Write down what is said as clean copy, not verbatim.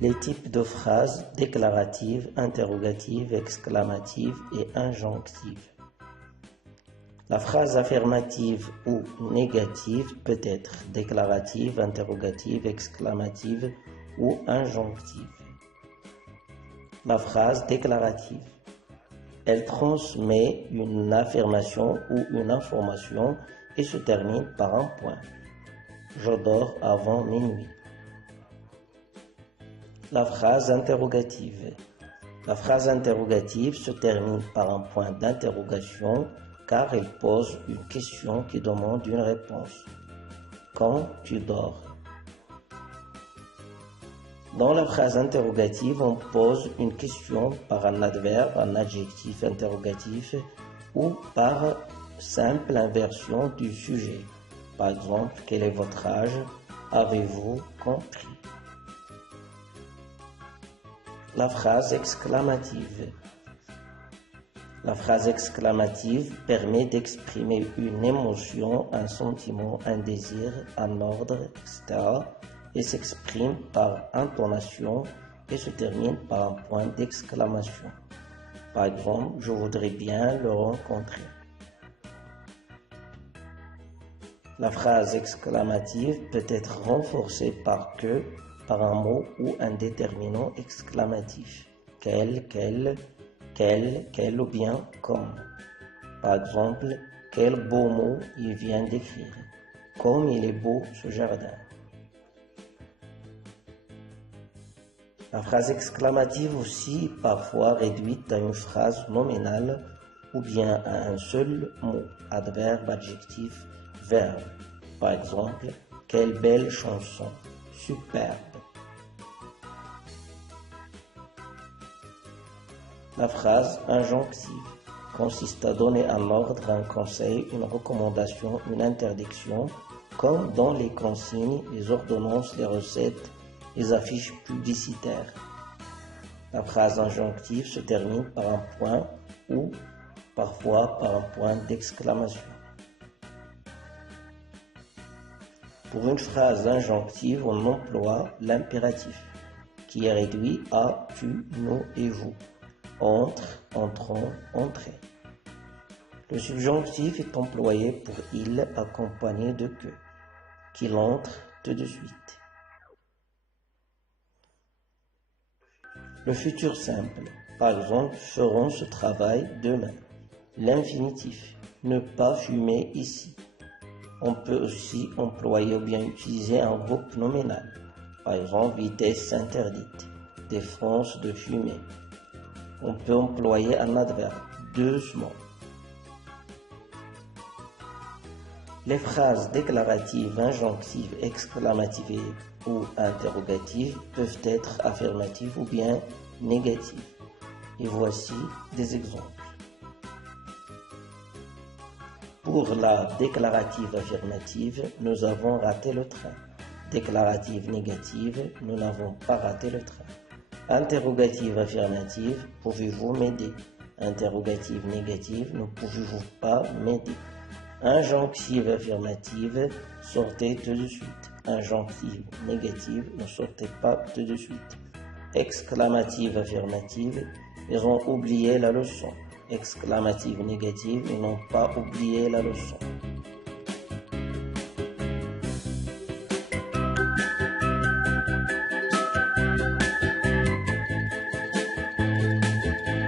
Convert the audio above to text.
Les types de phrases déclaratives, interrogatives, exclamatives et injonctives. La phrase affirmative ou négative peut être déclarative, interrogative, exclamative ou injonctive. La phrase déclarative. Elle transmet une affirmation ou une information et se termine par un point. Je dors avant minuit. La phrase interrogative. La phrase interrogative se termine par un point d'interrogation car elle pose une question qui demande une réponse. Quand tu dors? Dans la phrase interrogative, on pose une question par un adverbe, un adjectif interrogatif ou par simple inversion du sujet. Par exemple, quel est votre âge? Avez-vous compris? La phrase exclamative. La phrase exclamative permet d'exprimer une émotion, un sentiment, un désir, un ordre, etc. et s'exprime par intonation et se termine par un point d'exclamation. Par exemple, je voudrais bien le rencontrer. La phrase exclamative peut être renforcée par que, par un mot ou un déterminant exclamatif. Quel, quel ou bien comme. Par exemple, quel beau mot il vient d'écrire. Comme il est beau ce jardin. La phrase exclamative aussi parfois réduite à une phrase nominale ou bien à un seul mot, adverbe, adjectif, verbe. Par exemple, quelle belle chanson, superbe. La phrase injonctive consiste à donner un ordre, un conseil, une recommandation, une interdiction, comme dans les consignes, les ordonnances, les recettes, les affiches publicitaires. La phrase injonctive se termine par un point ou parfois par un point d'exclamation. Pour une phrase injonctive, on emploie l'impératif, qui est réduit à tu, nous et vous. Entre, entrons, entrez. Le subjonctif est employé pour il accompagné de que, qu'il entre tout de suite. Le futur simple, par exemple, feront ce travail demain. L'infinitif, ne pas fumer ici. On peut aussi employer ou bien utiliser un groupe nominal, par exemple, vitesse interdite, défense de fumer. On peut employer un adverbe, doucement. Les phrases déclaratives, injonctives, exclamatives ou interrogatives peuvent être affirmatives ou bien négatives. Et voici des exemples. Pour la déclarative affirmative, nous avons raté le train. Déclarative négative, nous n'avons pas raté le train. Interrogative affirmative, pouvez-vous m'aider? Interrogative négative, ne pouvez-vous pas m'aider? Injonctive affirmative, sortez tout de suite. Injonctive négative, ne sortez pas tout de suite. Exclamative affirmative, ils ont oublié la leçon. Exclamative négative, ils n'ont pas oublié la leçon.